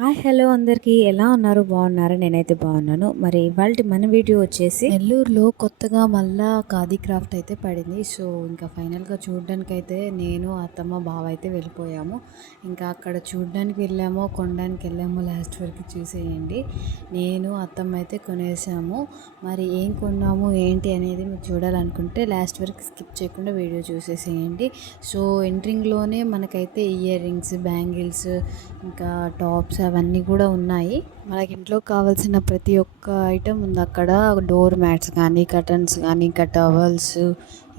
Hi hello అందరికీ ఎలా ఉన్నారు? బాగున్నారా? నేనైతే బాగున్నాను. మరి ఇవాల్టి మన వీడియో వచ్చేసి నెల్లూరులో కొత్తగా మళ్ళా ఖాదీ క్రాఫ్ట్ అయితే పడింది. సో ఇంకా ఫైనల్గా చూడడానికైతే నేను అత్తమ్మ బావ అయితే వెళ్ళిపోయాము. ఇంకా అక్కడ చూడడానికి వెళ్ళామో కొనడానికి వెళ్ళామో లాస్ట్ వరకు చూసేయండి. నేను అత్తమ్మ అయితే కొనేసాము. మరి ఏం కొన్నాము ఏంటి అనేది మీరు చూడాలనుకుంటే లాస్ట్ వరకు స్కిప్ చేయకుండా వీడియో చూసేసేయండి. సో ఎంట్రింగ్లోనే మనకైతే ఇయర్ రింగ్స్, బ్యాంగిల్స్, ఇంకా టాప్స్ అవన్నీ కూడా ఉన్నాయి. మనకి ఇంట్లో కావాల్సిన ప్రతి ఒక్క ఐటెం ఉంది అక్కడ. డోర్ మ్యాట్స్ కానీ, కర్టన్స్ కానీ, ఇంకా టవల్స్,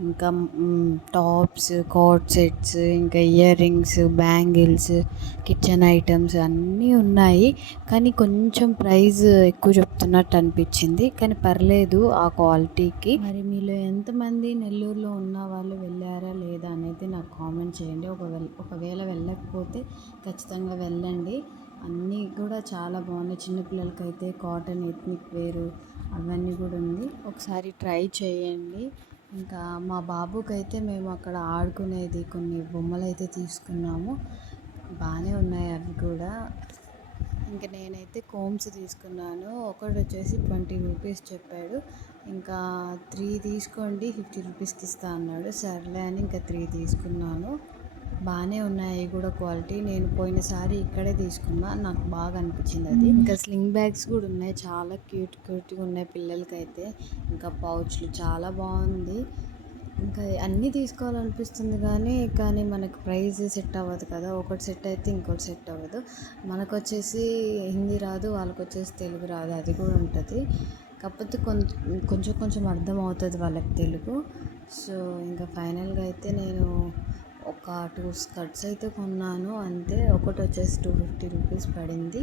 ఇంకా టాప్స్, కార్డ్ సెట్స్, ఇంకా ear rings, bangles, kitchen items అన్నీ ఉన్నాయి. కానీ కొంచెం ప్రైస్ ఎక్కువ చెప్తున్నట్టు అనిపించింది. కానీ పర్లేదు ఆ క్వాలిటీకి. మరి మీలో ఎంతమంది నెల్లూరులో ఉన్న వాళ్ళు వెళ్ళారా లేదా అనేది నాకు కామెంట్ చేయండి. ఒకవేళ వెళ్ళకపోతే ఖచ్చితంగా వెళ్ళండి. అన్నీ కూడా చాలా బాగున్నాయి. చిన్నపిల్లలకైతే కాటన్ ఎథ్నిక్ వేరు అవన్నీ కూడా ఉంది. ఒకసారి ట్రై చేయండి. ఇంకా మా బాబుకైతే మేము అక్కడ ఆడుకునేది కొన్ని బొమ్మలు అయితే తీసుకున్నాము. బాగానే ఉన్నాయి అవి కూడా. ఇంకా నేనైతే కోమ్స్ తీసుకున్నాను. ఒకటి వచ్చేసి 20 రూపీస్ చెప్పాడు. ఇంకా 3 తీసుకోండి 50 రూపీస్కి ఇస్తా అన్నాడు. సర్లే అని ఇంకా 3 తీసుకున్నాను. బాగానే ఉన్నాయి కూడా క్వాలిటీ. నేను పోయినసారి ఇక్కడే తీసుకున్నా, నాకు బాగా అనిపించింది అది. ఇంకా స్లింగ్ బ్యాగ్స్ కూడా ఉన్నాయి, చాలా క్యూట్గా ఉన్నాయి పిల్లలకైతే. ఇంకా పౌచ్లు చాలా బాగుంది. ఇంకా అన్నీ తీసుకోవాలనిపిస్తుంది కానీ మనకు ప్రైస్ సెట్ అవ్వదు కదా. ఒకటి సెట్ అయితే ఇంకోటి సెట్ అవ్వదు. మనకు వచ్చేసి హిందీ రాదు, వాళ్ళకి వచ్చేసి తెలుగు రాదు, అది కూడా ఉంటుంది. కాకపోతే కొంచెం అర్థం అవుతుంది వాళ్ళకి తెలుగు. సో ఇంకా ఫైనల్గా అయితే నేను ఒక 2 స్కర్ట్స్ అయితే కొన్నాను అంతే. ఒకటి వచ్చేసి 250 రూపీస్ పడింది.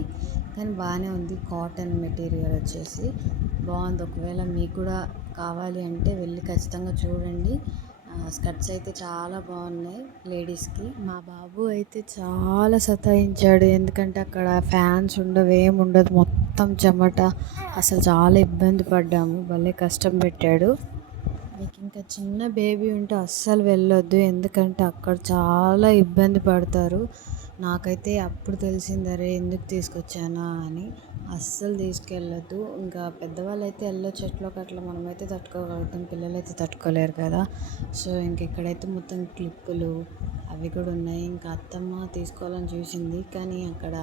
కానీ బాగానే ఉంది. కాటన్ మెటీరియల్ వచ్చేసి బాగుంది. ఒకవేళ మీకు కూడా కావాలి అంటే వెళ్ళి ఖచ్చితంగా చూడండి. స్కర్ట్స్ అయితే చాలా బాగున్నాయి లేడీస్కి. మా బాబు అయితే చాలా సతాయించాడు. ఎందుకంటే అక్కడ ఫ్యాన్స్ ఉండవు, ఏముండదు, మొత్తం చెమట. అసలు చాలా ఇబ్బంది పడ్డాము. భలే కష్టం పెట్టాడు. మీకు ఇంకా చిన్న బేబీ ఉంటే అస్సలు వెళ్ళొద్దు. ఎందుకంటే అక్కడ చాలా ఇబ్బంది పడతారు. నాకైతే అప్పుడు తెలిసింది అరే ఎందుకు తీసుకొచ్చానా అని. అస్సలు తీసుకెళ్ళొద్దు. ఇంకా పెద్దవాళ్ళు అయితే వెళ్ళొచ్చు, ఎట్లోకి అట్లా మనమైతే తట్టుకోగలుగుతాం, పిల్లలైతే తట్టుకోలేరు కదా. సో ఇంక ఇక్కడైతే మొత్తం క్లిప్పులు అవి కూడా ఉన్నాయి. ఇంకా అత్తమ్మ తీసుకోవాలని చూసింది కానీ అక్కడ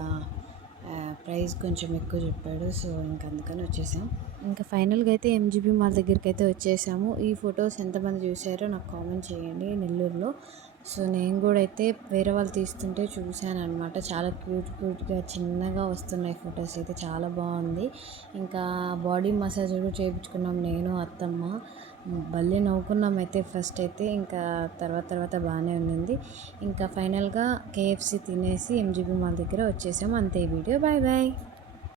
ప్రైస్ కొంచెం ఎక్కువ చెప్పాడు. సో ఇంకా అందుకని వచ్చేసాం. ఇంకా ఫైనల్గా అయితే ఎంజీబీ మాల్ దగ్గరికి అయితే వచ్చేసాము. ఈ ఫొటోస్ ఎంతమంది చూసారో నాకు కామెంట్ చేయండి నెల్లూరులో. సో నేను కూడా అయితే వేరే వాళ్ళు తీస్తుంటే చూశాను అనమాట. చాలా క్యూట్గా చిన్నగా వస్తున్నాయి ఫొటోస్ అయితే, చాలా బాగుంది. ఇంకా బాడీ మసాజ్ కూడా చేయించుకున్నాం నేను అత్తమ్మ. భలే నవ్వుకున్నాం అయితే ఫస్ట్ అయితే. ఇంకా తర్వాత బాగానే ఉండింది. ఇంకా ఫైనల్గా కేఎఫ్సి తినేసి ఎంజీబీ మాల్ దగ్గర వచ్చేసాము. అంతే వీడియో. Bye bye.